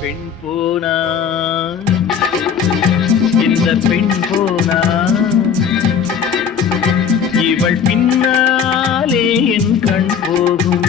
பெண் போனா இந்த பெண் போனா இவள் பின்னாலே என் கண் போகும்.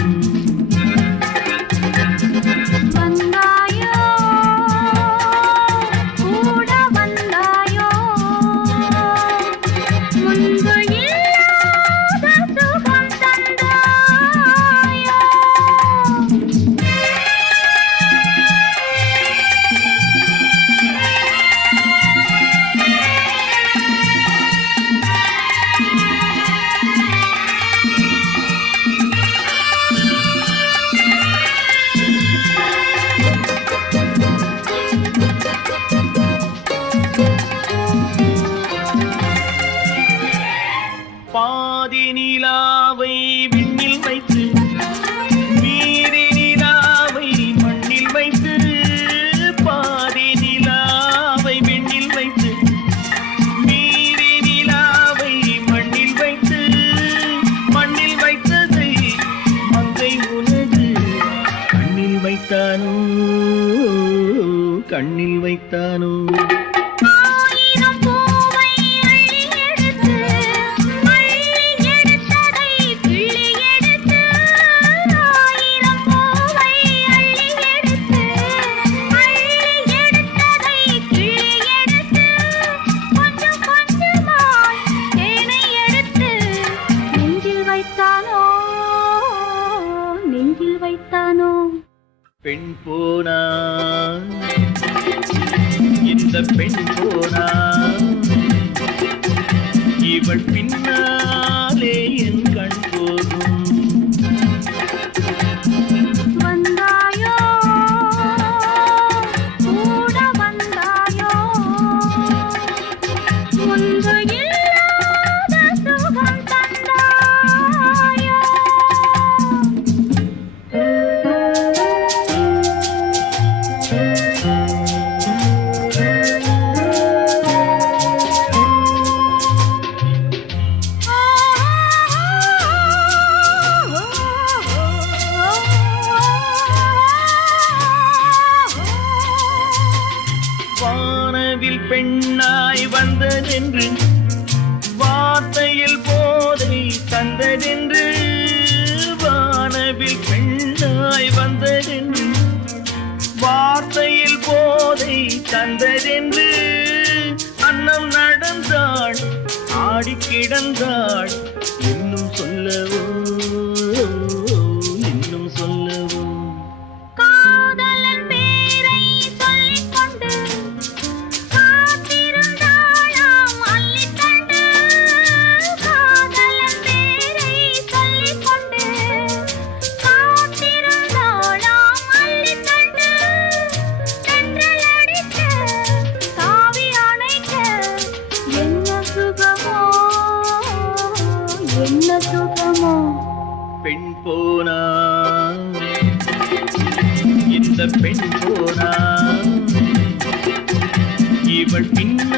பாதி நிலாவை விண்ணில் வைத்து மீறி நிலாவை மண்ணில் வைத்து, பாதி நிலாவை விண்ணில் வைத்து மீறி நிலாவை மண்ணில் வைத்து, மண்ணில் வைத்ததை மங்கை உனது கண்ணில் வைத்தானோ, கண்ணில் வைத்தானோ. பெண் போனா இந்த பெண் போனா இவள் பின்னாலே என் கண் போகும். வந்தாயோ கூட வந்தாயோ முன்பு இல்லாத சுகம் தந்தாயோ. வானவில் பெண்ணாய் வந்ததென்று வார்த்தையில் போதை தந்ததென்று, வானவில் பெண்ணாய் வந்ததென்று வார்த்தையில் போதை தந்ததென்று, அன்னம் நடந்தாள் ஆடி கிடந்தாள் இன்னும் சொல்லவோ, இன்னும் சொல்லவோ. என்ன சுகமோ பெண் போனா இந்த பெண் போனா இவள் பின்ன